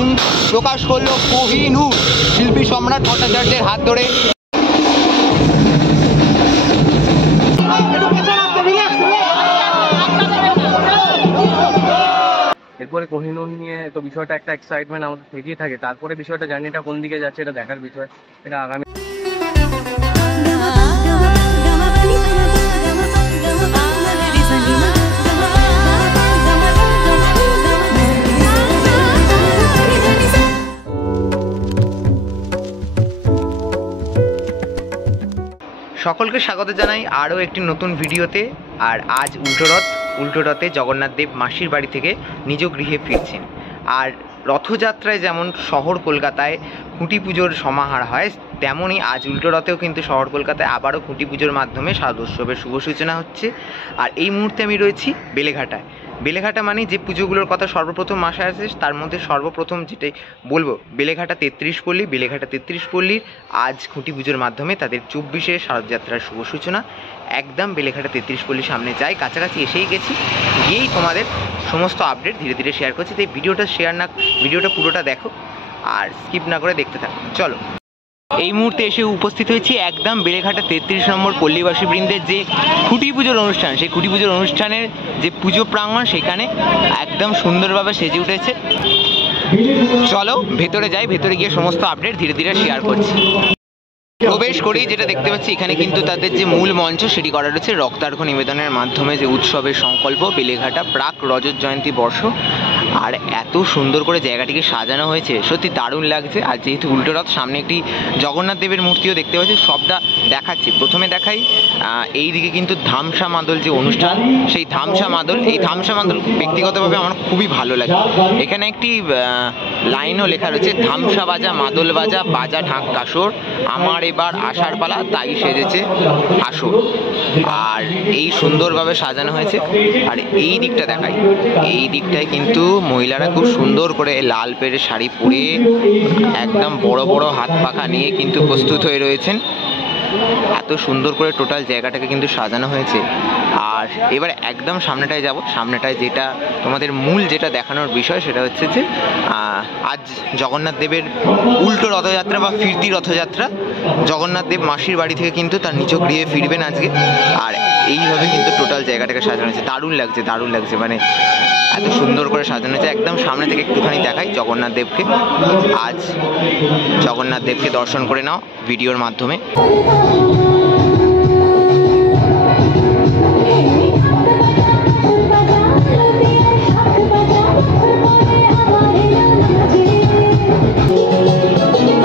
Theme প্রকাশ করলো কোহিনূর শিল্পী সম্রাট ভট্টাচার্যের হাত ধরে। এরপরে কোহিনূর নিয়ে তো বিষয়টা একটা এক্সাইটমেন্ট আমাদের থেকেই থাকে, তারপরে বিষয়টা জার্নিটা কোন দিকে যাচ্ছে এটা দেখার বিষয়, এটা আগামী। সকলকে স্বাগত জানাই আরও একটি নতুন ভিডিওতে। আর আজ উল্টো রথে জগন্নাথ দেব মাসির বাড়ি থেকে নিজ গৃহে ফিরছেন। আর রথযাত্রায় যেমন শহর কলকাতায় খুঁটি পুজোর সমাহার হয়, তেমনই আজ উল্টো রথেও কিন্তু শহর কলকাতায় আবারও খুঁটি পুজোর মাধ্যমে শারদোৎসবের শুভ সূচনা হচ্ছে। আর এই মুহূর্তে আমি রয়েছি বেলেঘাটায়। বেলেঘাটা মানে যে পুজোগুলোর কথা সর্বপ্রথম মাসায় আসে, তার মধ্যে সর্বপ্রথম যেটাই বলবো বেলেঘাটা 33 পল্লী। বেলেঘাটা 33 পল্লীর আজ খুঁটি পুজোর মাধ্যমে তাদের 24শে শারদযাত্রার শুভ সূচনা। একদম বেলেঘাটা 33 পল্লীর সামনে যাই, কাছাকাছি এসেই গেছি, গিয়েই তোমাদের সমস্ত আপডেট ধীরে ধীরে শেয়ার করছি। তাই ভিডিওটা পুরোটা দেখো আর স্কিপ না করে দেখতে থাকো। চলো, এই মুহূর্তে এসে উপস্থিত হয়েছি একদম বেলেঘাটা 33 নম্বর পল্লীবাসী বৃন্দের যে খুঁটি পুজোর অনুষ্ঠান, সেই খুঁটি পুজোর অনুষ্ঠানের যে পুজো প্রাঙ্গণ সেখানে একদম সুন্দরভাবে সেজে উঠেছে। চলো ভেতরে যাই, ভেতরে গিয়ে সমস্ত আপডেট ধীরে ধীরে শেয়ার করছি। প্রবেশ করেই যেটা দেখতে পাচ্ছি, এখানে কিন্তু তাদের যে মূল মঞ্চ সেটি করা রয়েছে রক্তার্ঘ্য নিবেদনের মাধ্যমে। যে উৎসবের সংকল্প বেলেঘাটা প্রাক রজত জয়ন্তী বর্ষ, আর এত সুন্দর করে জায়গাটিকে সাজানো হয়েছে, সত্যি দারুণ লাগছে। আর যেহেতু উল্টো রথ, সামনে একটি জগন্নাথ দেবের মূর্তিও দেখতে পাচ্ছি, সবটা দেখাচ্ছি। প্রথমে দেখাই এই দিকে কিন্তু ধামসা মাদল যে অনুষ্ঠান, সেই ধামসা মাদল ব্যক্তিগতভাবে আমার খুবই ভালো লাগে। এখানে একটি লাইনও লেখা রয়েছে, ধামসা বাজা মাদল বাজা বাজা ঢাক কাসর, আমার এবার আষাঢ় পালা তাই সেজেছে আসর। আর এই সুন্দরভাবে সাজানো হয়েছে। আর এই দিকটা দেখাই, এই দিকটায় কিন্তু মহিলারা খুব সুন্দর করে লাল পেড়ে শাড়ি পরে একদম বড় বড় হাত পাখা নিয়ে কিন্তু প্রস্তুত হয়ে রয়েছেন। এত সুন্দর করে টোটাল জায়গাটাকে কিন্তু সাজানো হয়েছে। আর এবার একদম সামনেটায় যাব। সামনেটায় যেটা তোমাদের মূল যেটা দেখানোর বিষয়, সেটা হচ্ছে যে আজ জগন্নাথ দেবের উল্টো রথযাত্রা বা ফিরতি রথযাত্রা। জগন্নাথ দেব মাসির বাড়ি থেকে কিন্তু তার নিজ গৃহে ফিরবেন আজকে। আর এইভাবে কিন্তু টোটাল জায়গাটাকে সাজানো হয়েছে। দারুণ লাগছে, মানে এত সুন্দর করে সাজানো হয়েছে। একদম সামনে থেকে একটুখানি দেখাই জগন্নাথ দেবকে। আজ জগন্নাথ দেবকে দর্শন করে নাও ভিডিওর মাধ্যমে।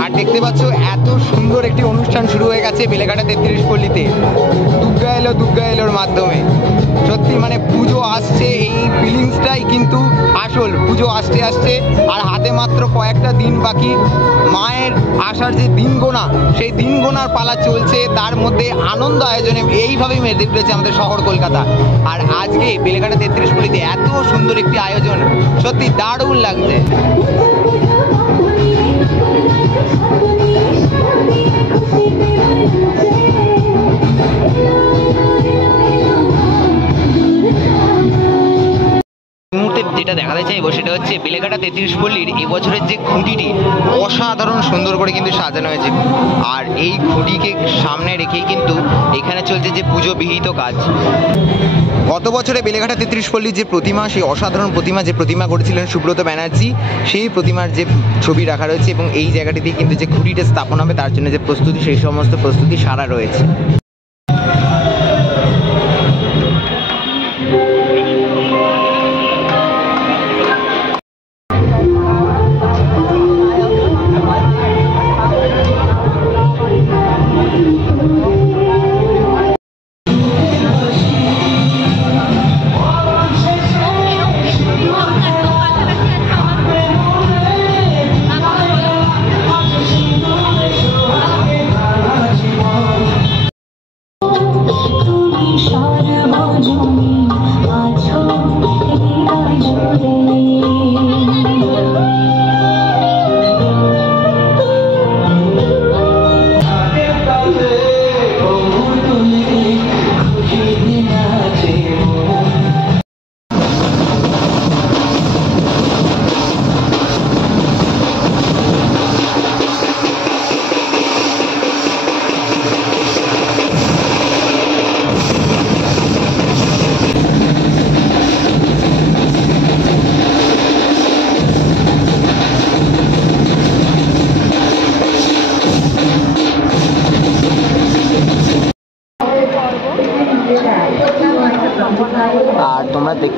আর দেখতে পাচ্ছ এত সুন্দর একটি অনুষ্ঠান শুরু হয়ে গেছে বেলেঘাটা 33 পল্লীতে। দুর্গা এলোর মাধ্যমে সত্যি মানে পুজো আসছে, এই ফিলিংসটাই কিন্তু আসল। পুজো আসতে আর হাতে মাত্র কয়েকটা দিন বাকি। মায়ের আসার যে দিন গোনা, সেই দিন গোনার পালা চলছে, তার মধ্যে আনন্দ আয়োজনে এইভাবেই মেতে উঠেছে আমাদের শহর কলকাতা। আর আজকে বেলেঘাটা 33 পল্লীতে এত সুন্দর একটি আয়োজন, সত্যি দারুণ লাগছে। মুহূর্তে যেটা দেখাতে চাইবো সেটা হচ্ছে বেলেঘাটা 33 পল্লীর এবছরের যে খুঁটিটি অসাধারণ সুন্দর করে কিন্তু সাজানো হয়েছে। আর এই খুঁটিকে সামনে রেখেই কিন্তু এখানে চলছে যে পুজো বিহিত কাজ। গত বছরে বেলেঘাটা 33 পল্লীর যে প্রতিমা, সেই অসাধারণ প্রতিমা করেছিলেন সুব্রত ব্যানার্জি, সেই প্রতিমার যে ছবি রাখা রয়েছে। এবং এই জায়গাটিতে কিন্তু যে খুঁটিটা স্থাপন হবে তার জন্য যে প্রস্তুতি, সেই সমস্ত প্রস্তুতি সারা রয়েছে।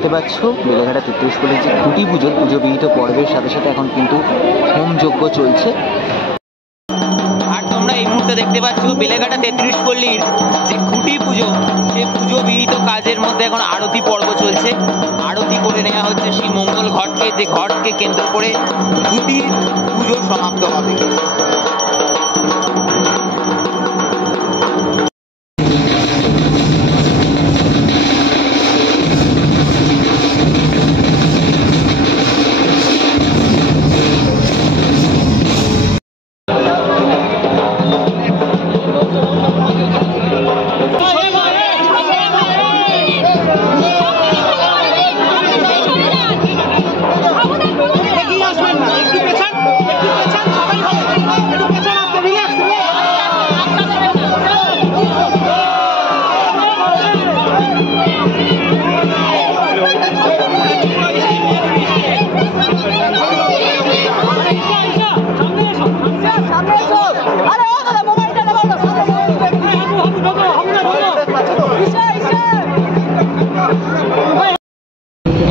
দেখতে পাচ্ছ বেলেঘাটা 33 পল্লীর যে খুঁটি পুজো বিহিত পর্বের সাথে সাথে এখন কিন্তু হোম যজ্ঞ চলছে। আর তোমরা এই মুহূর্তে দেখতে পাচ্ছ বেলেঘাটা 33 পল্লীর যে খুঁটি পুজো, সেই পুজো বিহিত কাজের মধ্যে এখন আরতি পর্ব চলছে। আরতি করে নেওয়া হচ্ছে সেই মঙ্গল ঘটকে, যে ঘটকে কেন্দ্র করে খুঁটির পুজো সমাপ্ত হবে।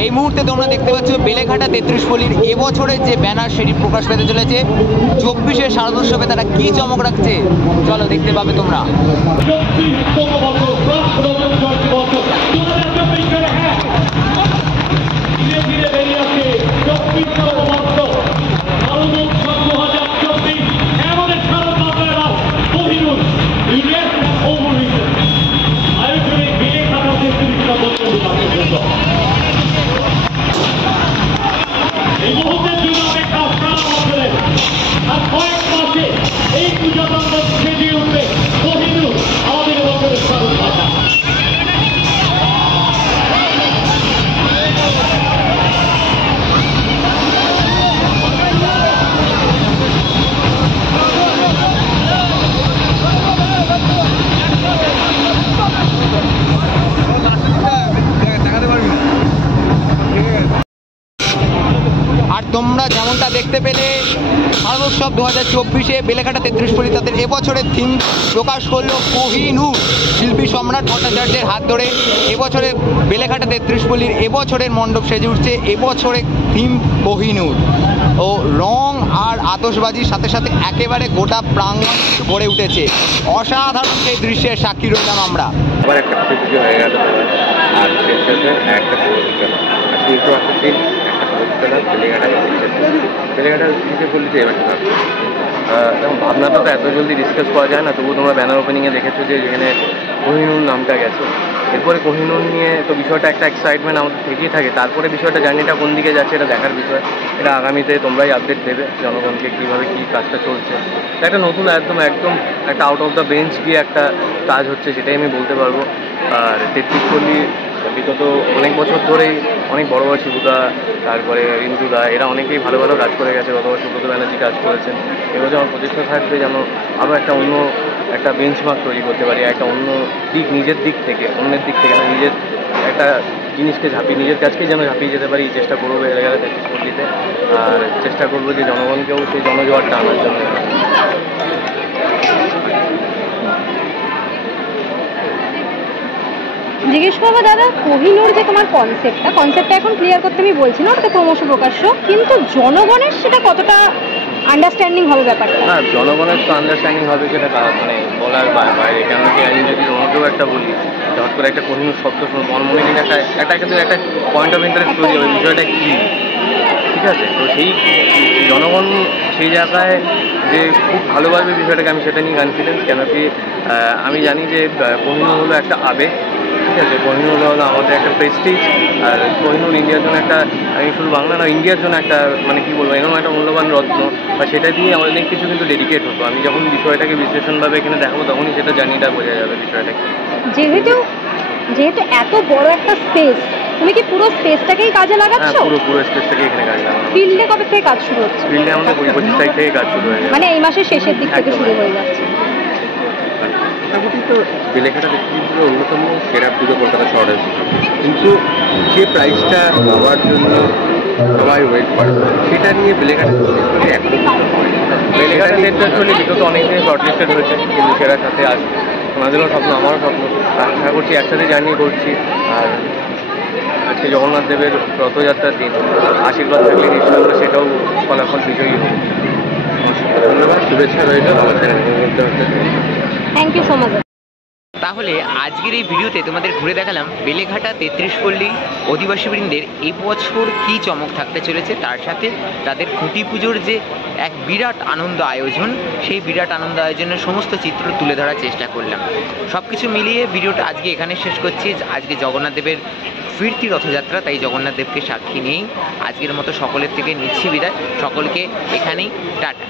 এই মুহূর্তে তোমরা দেখতে পাচ্ছ বেলেঘাটা 33 পল্লীর এবছরের যে ব্যানার সেটি প্রকাশ পেতে চলেছে। 24-এর শারদোৎসবে তারা কি চমক রাখছে চলো দেখতে পাবে তোমরা। তোমরা যেমনটা দেখতে পেলে শারদোৎসব 2024-এ বেলেঘাটা 33 পল্লী তাদের এবছরের থিম প্রকাশ করলো কোহিনূর। শিল্পী সম্রাট ভট্টাচার্যের হাত ধরে এবছরের বেলেঘাটা 33 পল্লীর এবছরের মণ্ডপ সেজে উঠছে। এবছরের থিম কোহিনূর ও রং আর আতশবাজির সাথে সাথে একেবারে গোটা প্রাঙ্গণ গড়ে উঠেছে। অসাধারণ সেই দৃশ্যের সাক্ষী রইলাম আমরা। একটা পুজো হয়ে গেল আর একটা বেলেঘাটা পল্লীতে এবার যেমন ভাবনাটা তো এত জলদি ডিসকাস করা যায় না, তবু তোমরা ব্যানার ওপেনিংয়ে দেখেছো যে যেখানে কোহিনূর নামটা গেছে। এরপরে কোহিনূর নিয়ে তো বিষয়টা একটা এক্সাইটমেন্ট আমাদের থেকেই থাকে। তারপরে বিষয়টা জার্নিটা কোন দিকে যাচ্ছে এটা দেখার বিষয়। এটা আগামীতে তোমরাই আপডেট দেবে জনগণকে কীভাবে কী কাজটা চলছে। একটা নতুন একদম একটা আউট অফ দ্য বেঞ্চ গিয়ে একটা কাজ হচ্ছে, সেটাই আমি বলতে পারবো। আর 33 পল্লী বিগত অনেক বছর ধরেই অনেক বড় বড় শিবুদা, তারপরে রিন্টুদা, এরা অনেকেই ভালো ভালো কাজ করে গেছে। গত বছর সুব্রত ব্যানার্জি কাজ করেছেন। এবছর আমার প্রচেষ্টা থাকবে যেন আরও একটা বেঞ্চমার্ক তৈরি করতে পারি, একটা অন্য দিক, অন্যের দিক থেকে আমি নিজের একটা জিনিসকে নিজের কাজকেই যেন ঝাঁপিয়ে যেতে পারি, চেষ্টা করবো বেলেঘাটা 33 পল্লীতে। আর চেষ্টা করবো যে জনগণকেও সেই জনজোয়ারটা আনার জন্য। জিজ্ঞেস করবো দাদা, কোহিনূর যে তোমার কনসেপ্টটা এখন ক্লিয়ার করতে আমি বলছি না, ওটা ক্রমশ প্রকাশ্য, কিন্তু জনগণের সেটা কতটা আন্ডারস্ট্যান্ডিং হবে ব্যাপারটা? হ্যাঁ, জনগণের তো আন্ডারস্ট্যান্ডিং হবে সেটা মানে বলার বাইরে। কেন কি আমি যদি অন্যকেও একটা বলি, হঠাৎ করে একটা কোহিনূর শব্দ শুনে মনে কিন্তু একটা পয়েন্ট অফ ইন্টারেস্ট তৈরি হবে, বিষয়টা কী, ঠিক আছে? তো সেই জনগণ সেই জায়গায় যে খুব ভালোবাসবে বিষয়টাকে, আমি সেটা নিয়ে কনফিডেন্স। কেন কি আমি জানি যে কোহিনূর হলো একটা আবেগ, ঠিক আছে? কোহিনূর হলো আমাদের একটা প্রেস্টিজ। আর কোহিনূর ইন্ডিয়ার জন্য একটা, আমি শুধু বাংলা না, ইন্ডিয়ার জন্য একটা মানে কী বলবো, এরকম একটা মূল্যবান রত্ন, বা সেটা দিয়ে আমাদের অনেক কিছু কিন্তু ডেডিকেট হতো। আমি যখন বিষয়টাকে বিশ্লেষণভাবে এখানে দেখাবো তখনই সেটা জার্নিটা বোঝা যাবে বিষয়টা কি। যেহেতু এত বড় একটা স্পেস, তুমি কি পুরো স্পেসটাকেই কাজে লাগাচ্ছ? হ্যাঁ, পুরো স্পেসটাকে এখানে কাজে লাগানো। ফিল্ডে কবে থেকে কাজ শুরু হচ্ছে? ফিল্ডে আমাদের 25 তারিখ থেকে কাজ শুরু হয়ে যাবে, মানে এই মাসের শেষের দিক থেকে শুরু হয়ে যাচ্ছে। মোটামুটি তো বেলেঘাটা পুজো অন্যতম সেরা পুজো কলকাতা শহরের, কিন্তু যে প্রাইসটা পাওয়ার জন্য সবাই ওয়েট করে সেটা নিয়ে বেলেঘাটা বিগত অনেক দিন শর্টলিস্টেড হয়েছে, কিন্তু সেটার সাথে আসবে। ওনাদেরও স্বপ্ন, আমারও স্বপ্ন, আশা করছি একসাথে জার্নি করছি। আর শ্রী জগন্নাথ দেবের রথযাত্রার দিন আশীর্বাদ থাকলে নিশ্চয়ই আমরা সেটাও ফলাফল বিজয়ী হব। ধন্যবাদ, শুভেচ্ছা রইল আমাদের। Thank you so much. তাহলে আজকের এই ভিডিওতে তোমাদের ঘুরে দেখালাম বেলেঘাটা 33 পল্লী অধিবাসীবৃন্দের এবছর কী চমক থাকতে চলেছে, তার সাথে তাদের খুঁটি পুজোর যে এক বিরাট আনন্দ আয়োজন, সেই বিরাট আনন্দ আয়োজনের সমস্ত চিত্র তুলে ধরার চেষ্টা করলাম। সব কিছু মিলিয়ে ভিডিওটা আজকে এখানে শেষ করছি। আজকে জগন্নাথ দেবের ফিরতি রথযাত্রা, তাই জগন্নাথ দেবকে সাক্ষী নিয়েই আজকের মতো সকলের থেকে নিচ্ছি বিদায়। সকলকে এখানেই টাটা।